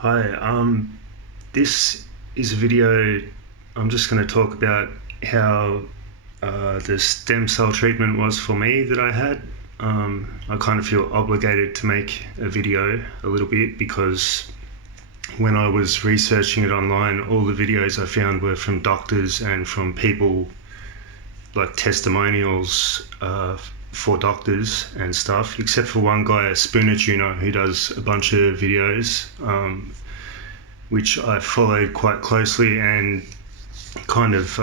Hi, this is a video. I'm just going to talk about how the stem cell treatment was for me that I had. I kind of feel obligated to make a video a little bit because when I was researching it online, all the videos I found were from doctors and from people like testimonials for doctors and stuff, except for one guy, Spooner Tuner, who does a bunch of videos, which I followed quite closely, and kind of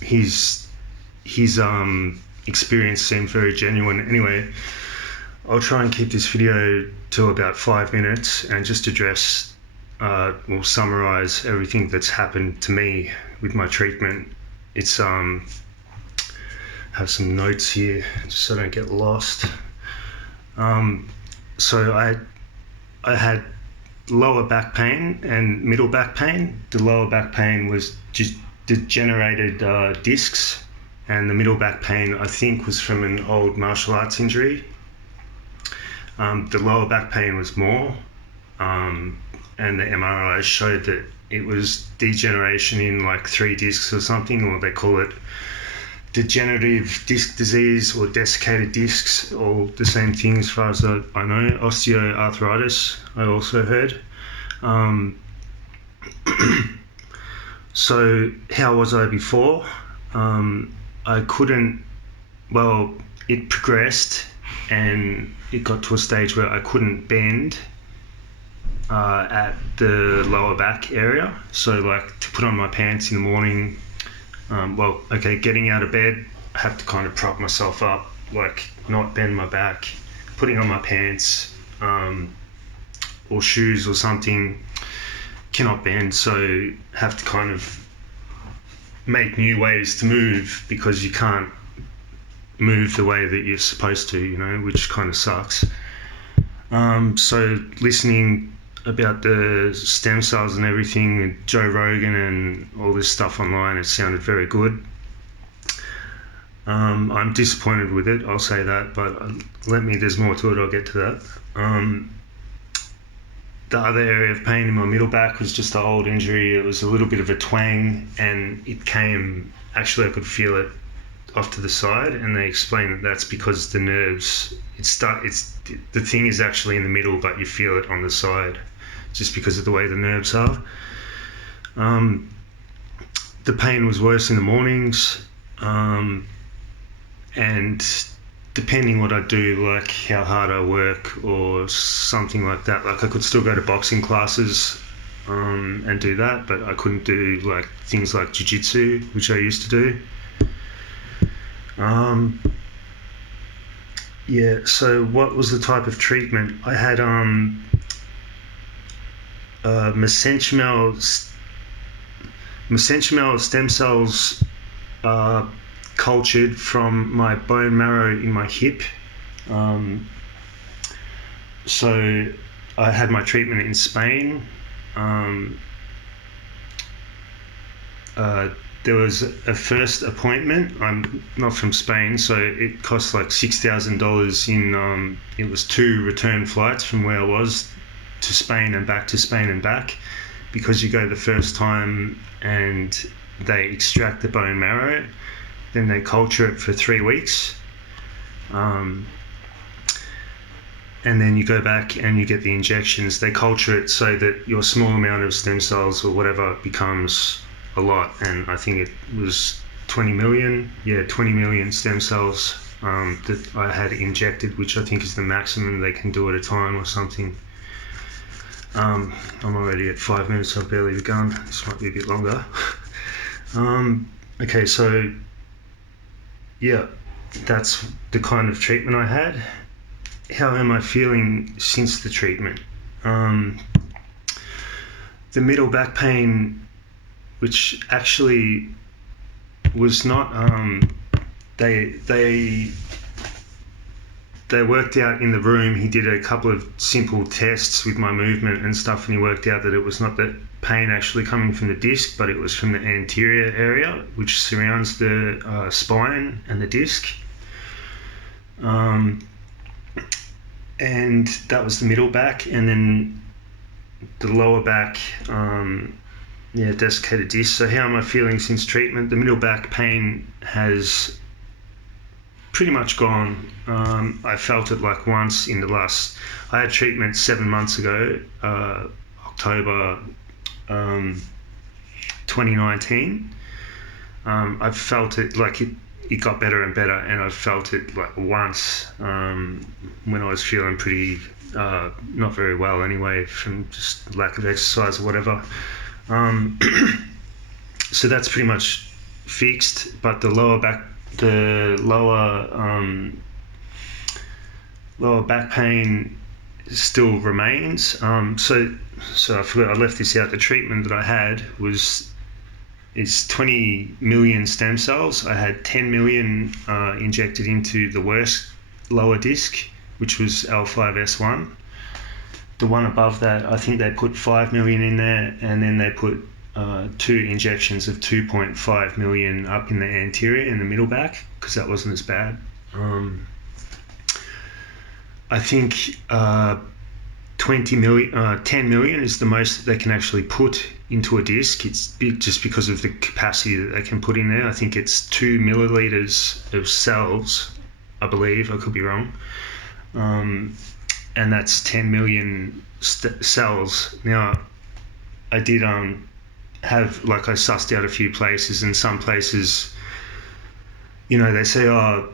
his experience seemed very genuine. Anyway, I'll try and keep this video to about 5 minutes and just address, summarize everything that's happened to me with my treatment. It's have some notes here just so I don't get lost. So I had lower back pain and middle back pain. The lower back pain was just degenerated discs, and the middle back pain I think was from an old martial arts injury. The lower back pain was more, and the MRI showed that it was degeneration in like 3 discs or something, or they call it degenerative disc disease or desiccated discs, all the same thing as far as I know. Osteoarthritis, I also heard. So how was I before? I couldn't, it progressed and it got to a stage where I couldn't bend at the lower back area. So like to put on my pants in the morning, getting out of bed, I have to kind of prop myself up, like not bend my back. Putting on my pants or shoes or something, cannot bend, so have to kind of make new ways to move because you can't move the way that you're supposed to, which kind of sucks. So listening about the stem cells and everything, and Joe Rogan and all this stuff online, it sounded very good. I'm disappointed with it, I'll say that, but there's more to it, I'll get to that. The other area of pain in my middle back was just an old injury. It was a little bit of a twang, and it came, actually I could feel it off to the side, and they explained that that's because the nerves, the thing is actually in the middle, but you feel it on the side just because of the way the nerves are. The pain was worse in the mornings, and depending what I do, like how hard I work or something like that, like I could still go to boxing classes and do that, but I couldn't do like things like jiu-jitsu, which I used to do. So what was the type of treatment? I had mesenchymal stem cells cultured from my bone marrow in my hip. So I had my treatment in Spain. There was a first appointment. I'm not from Spain, so it cost like $6,000 in, it was 2 return flights from where I was to Spain and back to Spain and back, because you go the first time and they extract the bone marrow, then they culture it for 3 weeks. And then you go back and you get the injections. They culture it so that your small amount of stem cells or whatever becomes a lot, and I think it was 20 million stem cells that I had injected, which I think is the maximum they can do at a time or something. I'm already at 5 minutes, I've barely begun. This might be a bit longer. Okay, so yeah, that's the kind of treatment I had. How am I feeling since the treatment? The middle back pain, which actually was not, they worked out in the room. He did a couple of simple tests with my movement and stuff, and he worked out that it was not the pain actually coming from the disc, but it was from the anterior area, which surrounds the spine and the disc. And that was the middle back, and then the lower back, desiccated disc. So how am I feeling since treatment? The middle back pain has pretty much gone. I felt it like once in the last. I had treatment 7 months ago, October 2019. I felt it like it got better and better, and I felt it like once when I was feeling pretty not very well anyway, from just lack of exercise or whatever. So that's pretty much fixed, but the lower back pain still remains. So I forgot, I left this out. The treatment that I had is 20 million stem cells. I had 10 million injected into the worst lower disc, which was L5S1. The one above that, I think they put 5 million in there, and then they put 2 injections of 2.5 million up in the anterior, in the middle back, because that wasn't as bad. I think 10 million is the most that they can actually put into a disc. It's big just because of the capacity that they can put in there. I think it's 2 milliliters of cells, I believe. I could be wrong. And that's 10 million cells. Now, I did have, like, I sussed out a few places, and some places, they say, oh,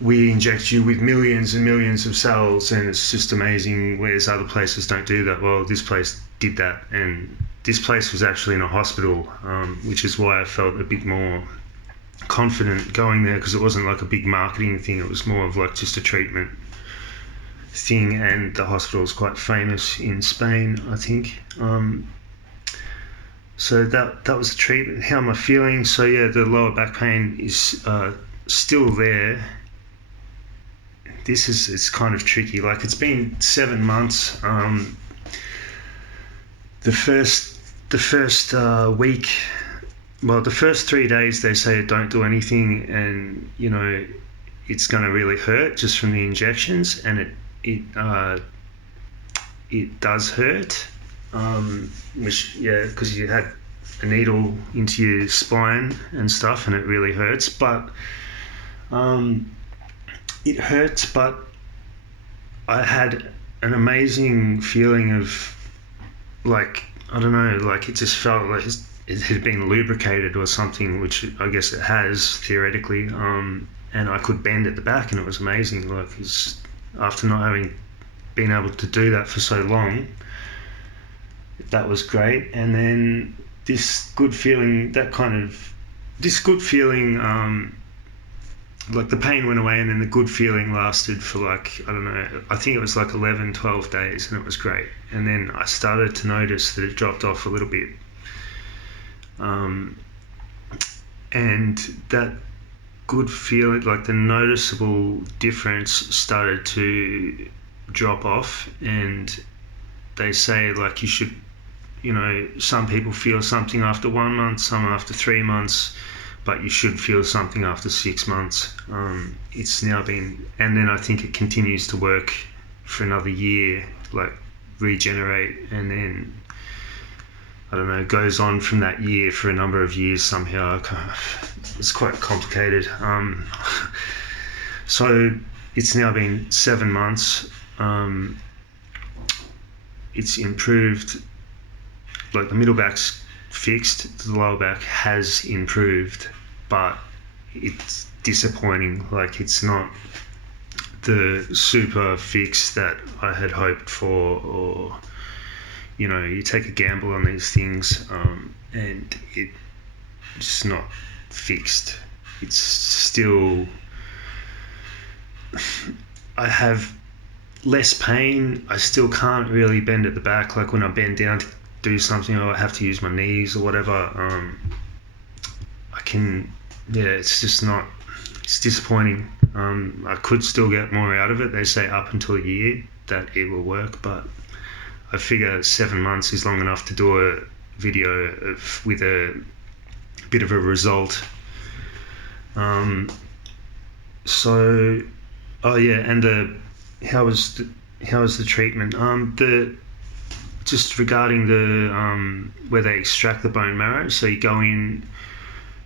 we inject you with millions and millions of cells and it's just amazing, whereas other places don't do that. Well, this place did that, and this place was actually in a hospital, which is why I felt a bit more confident going there, because it wasn't like a big marketing thing. It was more of like just a treatment thing, and the hospital is quite famous in Spain, I think. So that was the treatment. How am I feeling? So yeah, the lower back pain is still there. It's kind of tricky. Like, it's been 7 months. The first week, well, the first 3 days they say don't do anything, and it's going to really hurt just from the injections, and it does hurt, which, because you had a needle into your spine and stuff, and it really hurts. But it hurts, but I had an amazing feeling of, like, I don't know, like, it just felt like it had been lubricated or something, which I guess it has theoretically, and I could bend at the back, and it was amazing. Like, after not having been able to do that for so long, that was great. And then this good feeling, like, the pain went away, and then the good feeling lasted for, like, I don't know, I think it was like 11, 12 days, and it was great. And then I started to notice that it dropped off a little bit. And that good feeling, like the noticeable difference, started to drop off. And they say, like, you should, some people feel something after 1 month, some after 3 months, but you should feel something after 6 months. It's now been, and then I think it continues to work for another year, like regenerate, and then I don't know, goes on from that year for a number of years somehow. It's quite complicated. So it's now been 7 months. It's improved. Like, the middle back's fixed, the lower back has improved, but it's disappointing. Like, it's not the super fix that I had hoped for, or you take a gamble on these things, and it's not fixed. It's still, I have less pain. I still can't really bend at the back. Like, when I bend down to do something, I have to use my knees or whatever. It's just not, it's disappointing. I could still get more out of it. They say up until a year that it will work, but I figure 7 months is long enough to do a video with a bit of a result. And how was the treatment? just regarding the where they extract the bone marrow. So you go in,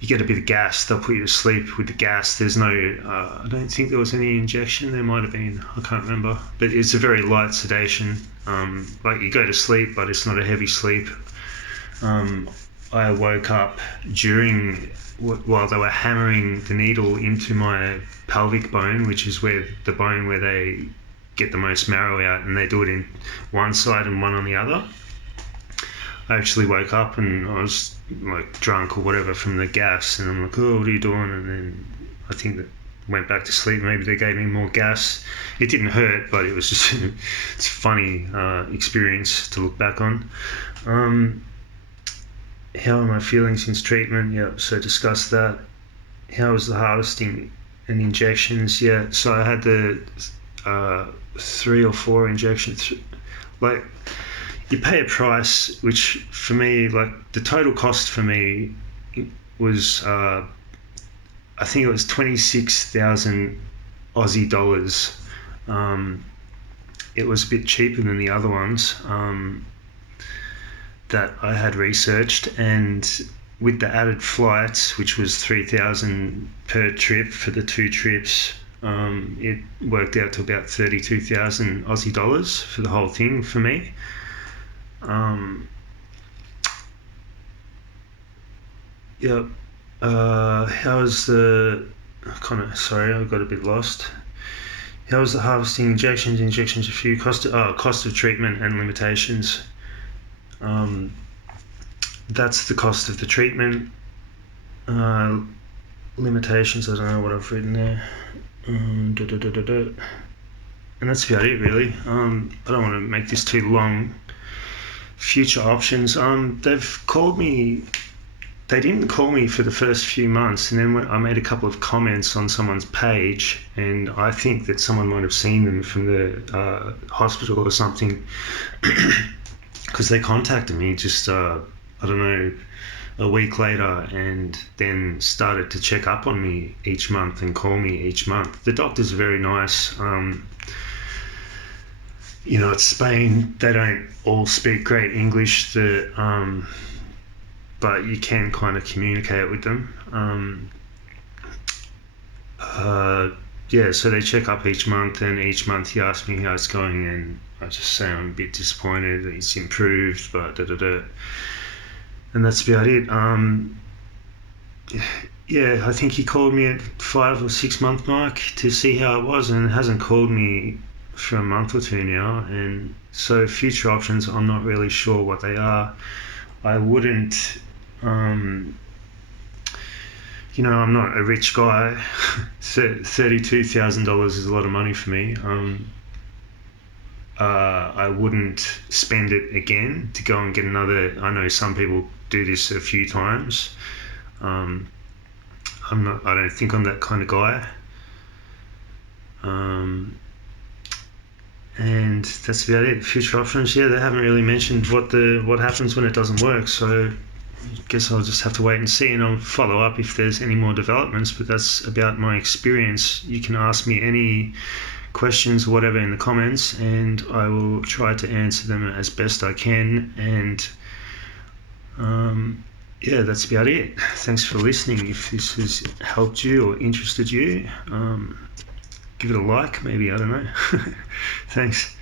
you get a bit of gas. They'll put you to sleep with the gas. There's no, I don't think there was any injection. There might have been. I can't remember. But it's a very light sedation. Like you go to sleep, but it's not a heavy sleep. I woke up while they were hammering the needle into my pelvic bone, which is where the bone where they get the most marrow out, and they do it in one side and one on the other. I actually woke up and I was like drunk or whatever from the gas, and I'm like, oh, what are you doing? And then I think that went back to sleep. Maybe they gave me more gas. It didn't hurt, but it was just it's a funny experience to look back on. How am I feeling since treatment? Yeah, so discuss that. How was the harvesting and injections? Yeah, so I had the 3 or 4 injections. Like, you pay a price, which for me, like the total cost for me was, I think it was 26,000 Aussie dollars. It was a bit cheaper than the other ones that I had researched, and with the added flights, which was 3,000 per trip for the 2 trips, it worked out to about 32,000 Aussie dollars for the whole thing for me. Yep. How's the sorry, I got a bit lost. How was the harvesting, injections a few, cost of treatment and limitations? That's the cost of the treatment. Limitations, I don't know what I've written there. And that's about it, really. I don't want to make this too long. Future options. They've called me. They didn't call me for the first few months, and then I made a couple of comments on someone's page, and I think that someone might have seen them from the hospital or something, because they contacted me just, I don't know, a week later, and then started to check up on me each month and call me each month. The doctors are very nice. It's Spain. They don't all speak great English, but you can kind of communicate with them. So they check up each month, and each month he asks me how it's going, and I just say I'm a bit disappointed that it's improved, but and that's about it. I think he called me at 5 or 6 month mark to see how it was, and hasn't called me for a month or 2 now. And so future options, I'm not really sure what they are. I wouldn't, I'm not a rich guy. $32,000 is a lot of money for me. I wouldn't spend it again to go and get another. I know some people do this a few times. I don't think I'm that kind of guy. And that's about it. Future options, they haven't really mentioned what happens when it doesn't work, so I guess I'll just have to wait and see, and I'll follow up if there's any more developments. But that's about my experience. You can ask me any questions or whatever in the comments, and I will try to answer them as best I can. And that's about it. Thanks for listening. If this has helped you or interested you, give it a like, maybe, I don't know. Thanks.